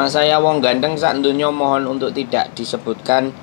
Nama saya Wong Gandeng sak donya, mohon untuk tidak disebutkan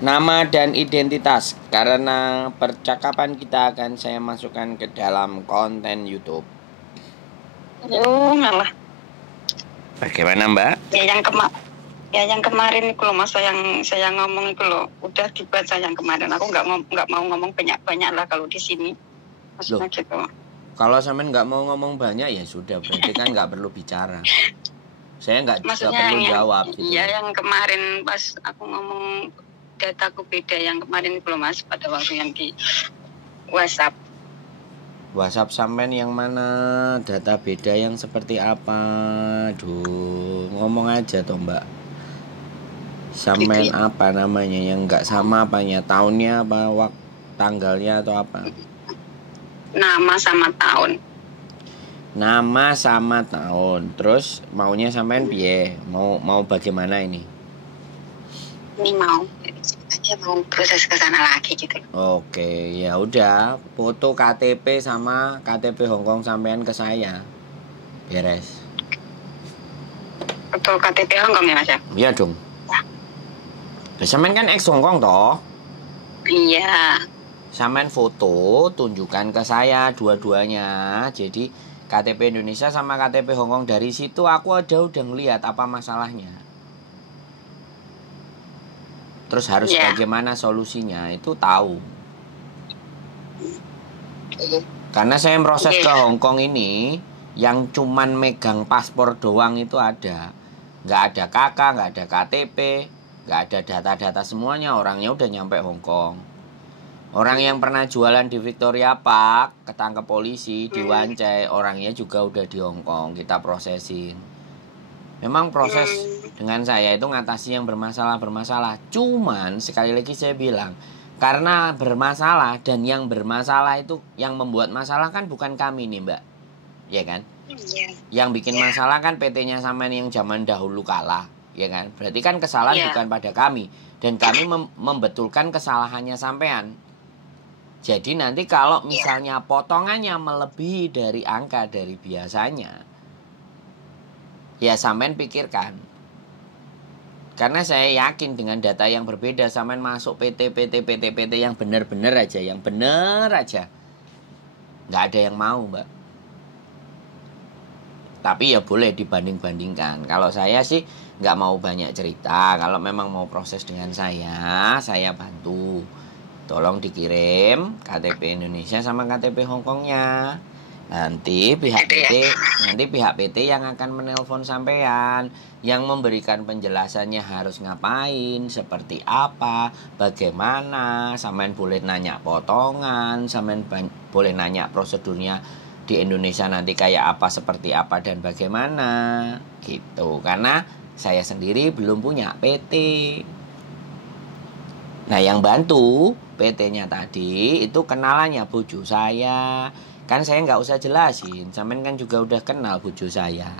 nama dan identitas karena percakapan kita akan saya masukkan ke dalam konten YouTube. Oh, ngalah. Bagaimana, Mbak? Yang kemarin itu loh, Mas, saya ngomong itu loh, udah dibaca yang kemarin. Aku nggak mau ngomong banyak lah kalau di sini. Maksudnya Loh, gitu. kalau sampean nggak mau ngomong banyak ya sudah, berarti kan nggak perlu bicara. Saya nggak juga perlu jawab gitu. Iya, yang kemarin pas aku ngomong dataku beda yang kemarin itu loh, Mas, pada waktu yang di WhatsApp. WhatsApp sampean yang mana? Data beda yang seperti apa? Duh, ngomong aja toh, Mbak. Sampean apa namanya yang nggak sama apanya? Tahunnya apa? Tanggalnya atau apa? Nama sama tahun. Nama sama tahun. Terus maunya sampean piye? Mau bagaimana ini? Ini mau proses ke sana lagi gitu. Oke, ya udah, foto KTP sama KTP Hongkong sampean ke saya. Beres. Foto KTP Hongkong ya, Mas? Iya dong. Sampean kan ex Hongkong toh? Iya. Sampean foto, tunjukkan ke saya dua-duanya. Jadi KTP Indonesia sama KTP Hongkong, dari situ aku udah ngeliat apa masalahnya. Terus harus bagaimana solusinya itu tahu. Karena saya proses ke Hongkong ini yang cuman megang paspor doang itu ada. Nggak ada KK, nggak ada KTP, nggak ada data-data semuanya, orangnya udah nyampe Hongkong. Orang yang pernah jualan di Victoria Park ketangkep polisi, diwancai, orangnya juga udah di Hongkong, kita prosesin. Memang proses dengan saya itu ngatasi yang bermasalah. Cuman sekali lagi saya bilang, karena bermasalah dan yang bermasalah itu yang membuat masalah kan bukan kami nih, Mbak. Ya kan? Yang bikin masalah kan PT-nya sampean yang zaman dahulu kalah, ya kan? Berarti kan kesalahan bukan pada kami, dan kami membetulkan kesalahannya sampean. Jadi nanti kalau misalnya potongannya melebihi dari angka dari biasanya, ya sampean pikirkan. Karena saya yakin dengan data yang berbeda, sampean masuk PT yang benar-benar aja, yang benar aja, nggak ada yang mau, Mbak. Tapi ya boleh dibanding-bandingkan. Kalau saya sih nggak mau banyak cerita. Kalau memang mau proses dengan saya bantu. Tolong dikirim KTP Indonesia sama KTP Hongkongnya. Nanti pihak PT yang akan menelpon sampean, yang memberikan penjelasannya harus ngapain, seperti apa, bagaimana. Sampean boleh nanya potongan, sampean boleh nanya prosedurnya di Indonesia nanti kayak apa, seperti apa, dan bagaimana gitu. Karena saya sendiri belum punya PT. Nah, yang bantu PT-nya tadi itu kenalannya bojo saya. Kan saya nggak usah jelasin, sampean kan juga udah kenal bojo saya.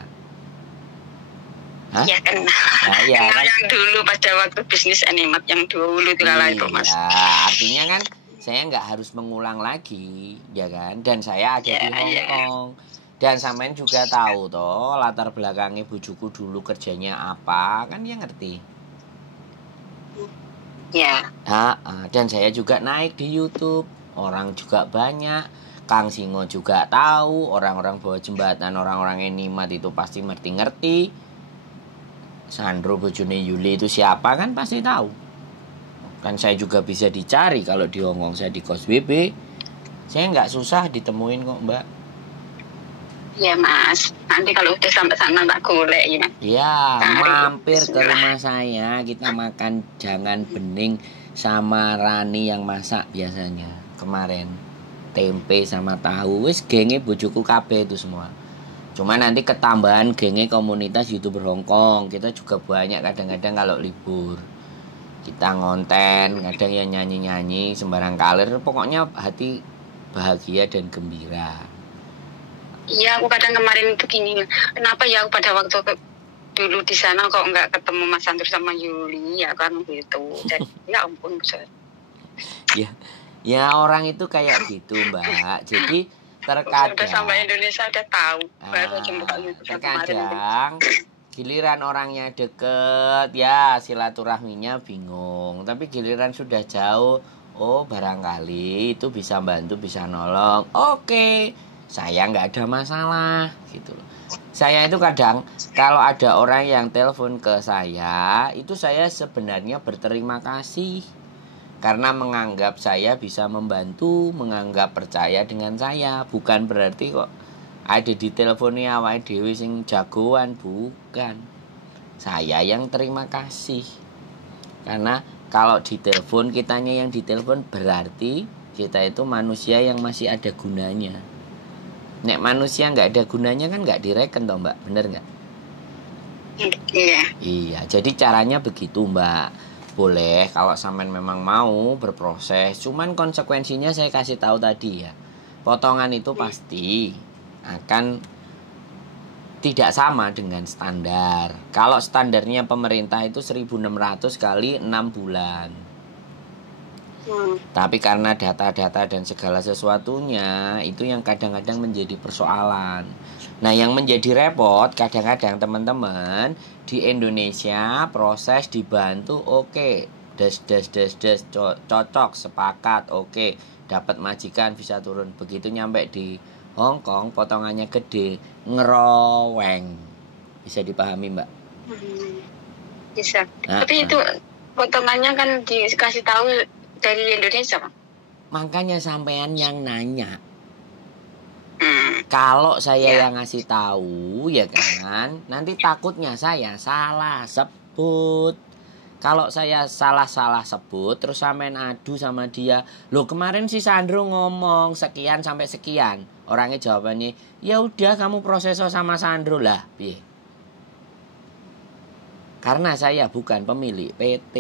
Iya, kenal. Nah, iya, kenal kan? Yang dulu pada waktu bisnis Animat yang dulu itu itu, Mas. Artinya kan saya nggak harus mengulang lagi, ya kan? Dan saya ada di Hongkong. Dan sampean juga tahu toh latar belakangnya bojoku dulu kerjanya apa, kan dia ngerti. Ya. Dan saya juga naik di YouTube, orang juga banyak. Kang Singo juga tahu, orang-orang bawah jembatan, orang-orang Animat itu pasti ngerti. Sandro bojone Yuli itu siapa kan pasti tahu. Kan saya juga bisa dicari kalau di Hongkong, saya di kos WB. Saya nggak susah ditemuin kok, Mbak. Iya, Mas. Nanti kalau udah sampai sana tak golek ya. Iya, mampir ke rumah saya, kita makan jangan bening sama Rani yang masak biasanya kemarin. Tempe sama tahu, wis genge bojoku kabeh itu semua. Cuma nanti ketambahan genge komunitas YouTuber Hongkong. Kita juga banyak kadang-kadang kalau libur. Kita ngonten, kadang ya nyanyi-nyanyi sembarang kalir, pokoknya hati bahagia dan gembira. Iya, aku kadang kemarin begini, kenapa ya aku pada waktu dulu di sana kok nggak ketemu Mas Sandro sama Yuli, ya kan gitu. Dan ya ampun, Ya orang itu kayak gitu, Mbak. Jadi terkadang udah sampai Indonesia udah tahu. Giliran orangnya deket, ya silaturahminya bingung. Tapi giliran sudah jauh, oh barangkali itu bisa bantu, bisa nolong. Oke, saya nggak ada masalah gitu loh. Saya itu kadang kalau ada orang yang telepon ke saya, itu saya sebenarnya berterima kasih. Karena menganggap saya bisa membantu, menganggap percaya dengan saya. Bukan berarti kok ada di teleponnya awake dhewe sing jagoan, bukan. Saya yang terima kasih. Karena kalau ditelepon, kitanya yang ditelepon, berarti kita itu manusia yang masih ada gunanya. Nek manusia nggak ada gunanya kan nggak direken toh Mbak, bener nggak? Iya. Iya, jadi caranya begitu Mbak. Boleh kalau sampean memang mau berproses, cuman konsekuensinya saya kasih tahu tadi ya. Potongan itu pasti akan tidak sama dengan standar. Kalau standarnya pemerintah itu 1.600 kali 6 bulan. Tapi karena data-data dan segala sesuatunya itu yang kadang-kadang menjadi persoalan. Nah, yang menjadi repot kadang-kadang teman-teman di Indonesia proses dibantu oke, cocok, sepakat, oke, dapat majikan bisa turun. Begitu nyampe di Hong Kong potongannya gede, ngeroweng. Bisa dipahami, Mbak? Bisa. Tapi itu potongannya kan dikasih tahu dari Indonesia, Pak. Makanya sampean yang nanya. Kalau saya yang ngasih tahu ya kan, nanti takutnya saya salah sebut. Kalau saya salah sebut terus sampean adu sama dia. Loh kemarin si Sandro ngomong sekian sampai sekian. Orangnya jawabannya, "Ya udah kamu proses sama Sandro lah." Piye? Karena saya bukan pemilik PT,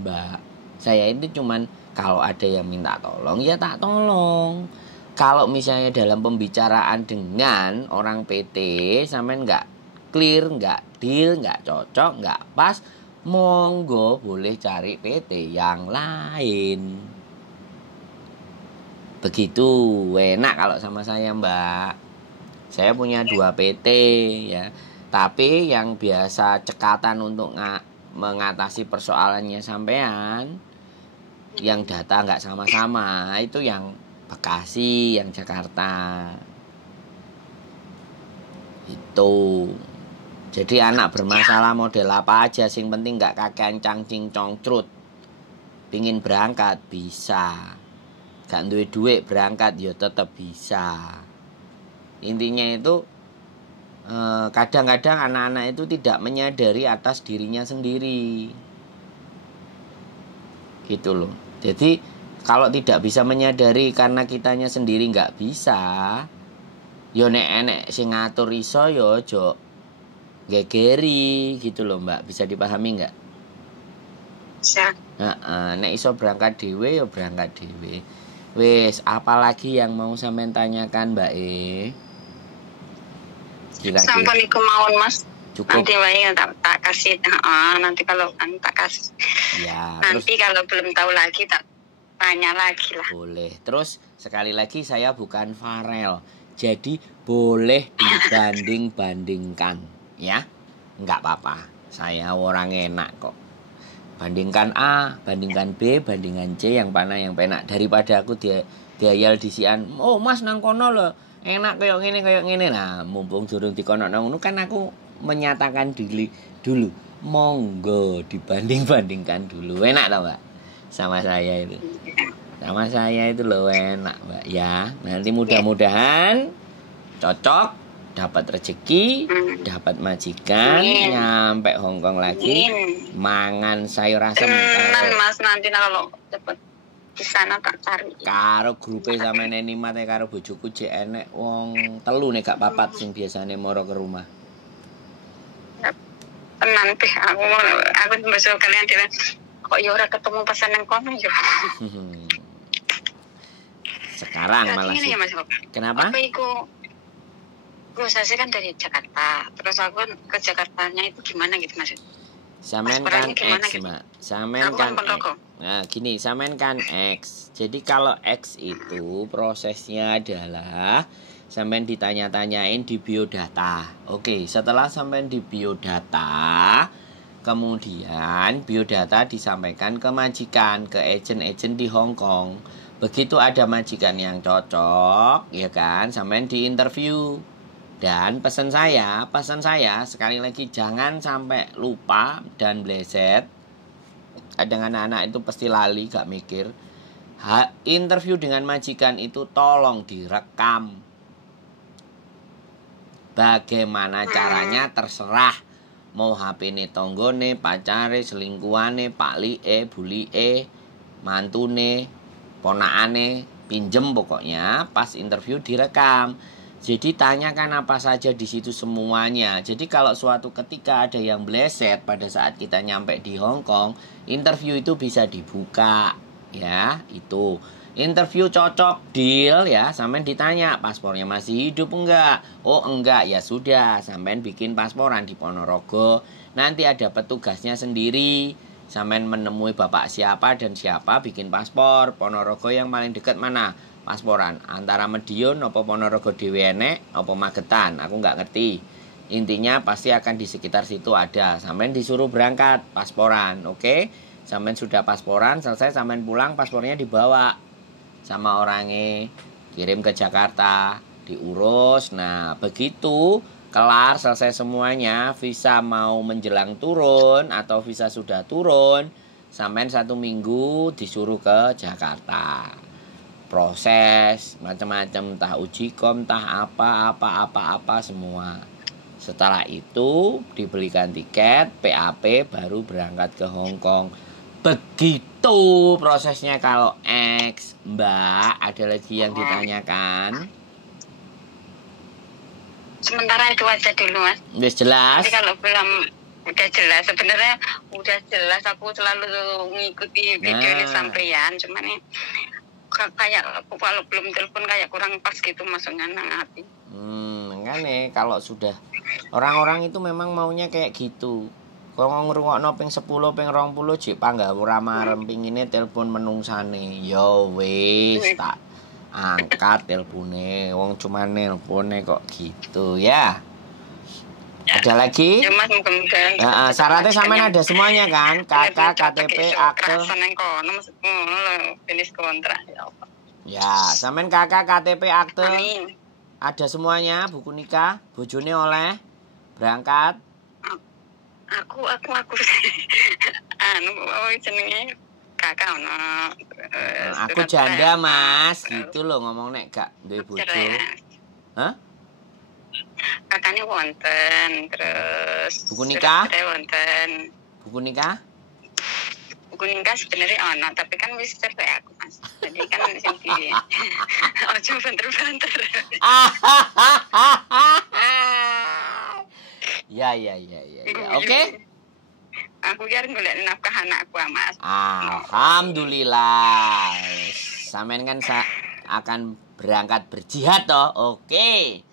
Mbak. Saya itu cuman kalau ada yang minta tolong, ya tak tolong. Kalau misalnya dalam pembicaraan dengan orang PT, sampean nggak clear, nggak deal, nggak cocok, nggak pas, monggo boleh cari PT yang lain. Begitu, enak kalau sama saya Mbak. Saya punya 2 PT ya. Tapi yang biasa cekatan untuk mengatasi persoalannya sampean, yang data nggak sama-sama, itu yang Bekasi, yang Jakarta. Itu. Jadi anak bermasalah model apa aja, sing penting nggak kakean cangcing congcrut. Pingin berangkat bisa. Gak duwe duit berangkat ya tetap bisa. Intinya itu kadang-kadang anak-anak itu tidak menyadari atas dirinya sendiri. Gitu loh. Jadi kalau tidak bisa menyadari karena kitanya sendiri nggak bisa, yo nek enek sing ngatur iso yo ojo gegeri gitu loh Mbak. Bisa dipahami nggak? Bisa. Nek iso berangkat dhewe yo berangkat dhewe. Wis, apalagi yang mau sampean tanyakan Mbak Sampun iku mawon Mas. Cukup. Nanti wae tak kasih. Nanti kalau kan tak kasih. Ya. Nanti terus, kalau belum tahu lagi tak tanya lagi lah. Boleh. Terus sekali lagi saya bukan Farel. Jadi boleh dibanding-bandingkan, ya. Enggak apa-apa. Saya orang enak kok. Bandingkan A, bandingkan B, bandingkan C, yang mana yang penak, daripada aku diayal disian. Oh, Mas nang kono lho. Enak kayak gini. Nah, mumpung durung dikono ngono kan aku menyatakan dulu. Monggo dibanding-bandingkan dulu. Enak tau Mbak? Sama saya itu. Sama saya itu loh enak Mbak ya. Nanti mudah-mudahan cocok, dapat rezeki, dapat majikan, nyampe Hong Kong lagi, mangan sayur asem. Mas nanti kalau dapat di sana tak cari. Karo grupe sama Neni mate karo bojoku jek enek wong telu nek gak papat sing biasane moro ke rumah. Tenan teh aku besok kalian dhewe kok ya ora ketemu pesan nang kono yo. Sekarang malah sih. Ya, Mas, kenapa? Apa iku prosesnya kan dari Jakarta. Terus aku ke Jakartanya itu gimana gitu Mas? Samen kan X, gitu? Mbak. Samen kan X. Nah, gini, samen kan X. Jadi kalau X itu prosesnya adalah sampean ditanya-tanyain di biodata. Oke, setelah sampean di biodata, kemudian biodata disampaikan ke majikan, ke agen-agen di Hong Kong. Begitu ada majikan yang cocok, ya kan, sampean di interview. Dan pesan saya sekali lagi jangan sampai lupa dan bleset. Kadang anak-anak itu pasti lali, gak mikir. Interview dengan majikan itu tolong direkam. Bagaimana caranya terserah. Mau HP-ne tonggone, pacare, selingkuhane, paklie, bulie, mantune, ponakane, pinjem pokoknya pas interview direkam. Jadi tanyakan apa saja di situ semuanya. Jadi kalau suatu ketika ada yang bleset pada saat kita nyampe di Hong Kong, interview itu bisa dibuka. Ya, itu. Interview cocok, deal ya, sampean ditanya paspornya masih hidup enggak? Oh enggak, ya sudah, sampean bikin pasporan di Ponorogo. Nanti ada petugasnya sendiri. Sampean menemui bapak siapa dan siapa bikin paspor. Ponorogo yang paling dekat mana? Pasporan antara Medion apa Ponorogo dhewe enek apa Magetan, aku nggak ngerti. Intinya pasti akan di sekitar situ ada. Sampean disuruh berangkat pasporan, oke? Sampean sudah pasporan, selesai sampean pulang, paspornya dibawa sama orangnya, kirim ke Jakarta, diurus. Nah, begitu kelar selesai semuanya, visa mau menjelang turun atau visa sudah turun, sampean 1 minggu disuruh ke Jakarta. Proses macam-macam, entah uji kom, entah apa semua. Setelah itu dibelikan tiket, PAP, baru berangkat ke Hong Kong. Begitu prosesnya kalau X. Mbak, ada lagi yang ditanyakan? Sementara itu aja dulu, Mas. Udah jelas? Tapi kalau belum udah jelas, sebenarnya udah jelas, aku selalu ngikuti video ini sampeyan, cuman nih kayak aku kalau belum telepon kayak kurang pas gitu masuknya nang hati. Kan nih kalau sudah orang-orang itu memang maunya kayak gitu. Kalau ngrungokno ping 10 ping 20 jek panggah ora marem pingine telepon menungsane. Yo wis tak angkat telepone. Wong cuma nelpone kok gitu ya. Ada lagi? Ya Mas, mudah-mudahan. Syaratnya sampean ada semuanya kan? KK, KTP, akte. Jenis kontrak ya apa. Ya, sampean KK, KTP, akte. Amin. Ada semuanya, buku nikah, bojone oleh berangkat. Aku jenenge kakak ono. Aku janda, Mas. Gitu loh ngomong nek gak duwe bojo. Hah? Kakaknya wonten, terus buku nikah? Wonten. Buku nikah? Buku nikah sebenarnya ono, tapi kan wis cerai aku, Mas. Jadi kan sing di ojo banter-banter. Ya. Oke. Aku biar golek nafkah anakku, Mas. Alhamdulillah. Sampean kan akan berangkat berjihad toh. Oke.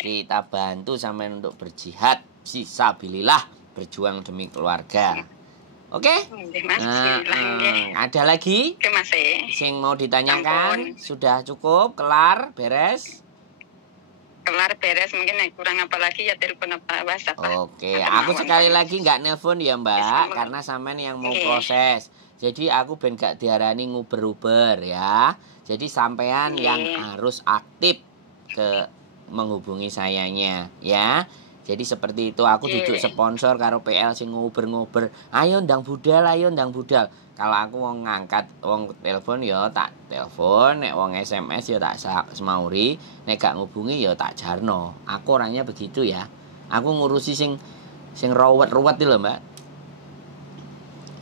Kita bantu sampean untuk berjihad fisabilillah, berjuang demi keluarga. Oke? Ada lagi? Oke, Mas. Sing mau ditanyakan? Sudah cukup? Kelar? Beres? Kelar beres, mungkin kurang apa lagi ya telepon apa WhatsApp. Oke, aku sekali lagi nggak nelpon ya Mbak, karena sampean yang mau proses. Jadi aku ben gak diarani nguber-uber ya. Jadi sampean yang harus aktif ke menghubungi sayanya ya. Jadi seperti itu, aku duduk sponsor karo PL sing nguber-nguber. Ayo ndang budal. Kalau aku wong ngangkat wong telepon ya tak telepon, nek wong SMS ya tak semauri, nek gak ngubungi ya tak jarno. Aku orangnya begitu ya. Aku ngurusi sing ruwet-ruwet iki lho, Mbak.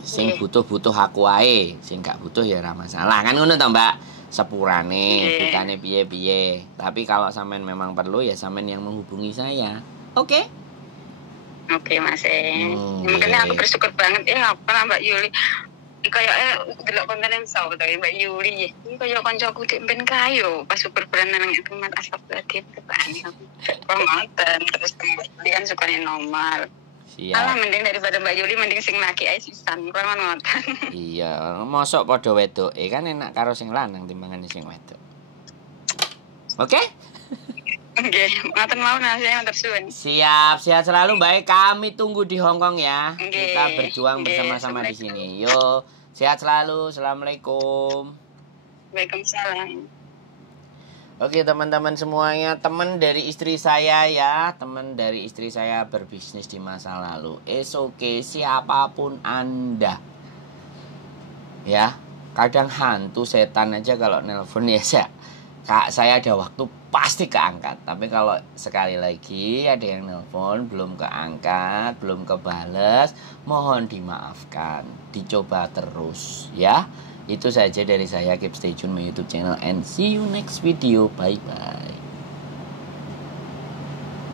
Sing butuh aku ae, sing gak butuh ya ora masalah. Kan ngono to, Mbak. Sepurane, bukane piye-piye. Tapi kalau sampean memang perlu ya sampean yang menghubungi saya. Oke? Oke, Mas. Makanya aku bersyukur banget ya apa Mbak Yuli. Kayak delok konten yang saw to Mbak Yuli. Iki kaya kancaku dik ben kayo pas berperan nang itu mat asap badit tepane aku. Ngoten terus kemudian sukane normal. Siap. Alah mending daripada Mbak Yuli mending sing laki ae sisan. Kurang ngoten. Iya, mosok padha wedoke kan enak karo sing lanang timbangan sing wedok. Oke? Nggih, ngoten mawon saya matur suwun. Siap, sehat selalu baik. Kami tunggu di Hong Kong ya. Nggih, Kita berjuang nggih, bersama-sama di Assalamualaikum. sini. Yo, sehat selalu. Assalamualaikum. Waalaikumsalam. Oke teman-teman semuanya, teman dari istri saya ya, teman dari istri saya berbisnis di masa lalu. It's okay, siapapun Anda. Ya, kadang hantu setan aja kalau nelpon ya saya ada waktu pasti keangkat. Tapi kalau sekali lagi ada yang nelpon belum keangkat, belum kebales, mohon dimaafkan. Dicoba terus ya. Itu saja dari saya. Keep stay tune my YouTube channel and see you next video. Bye bye.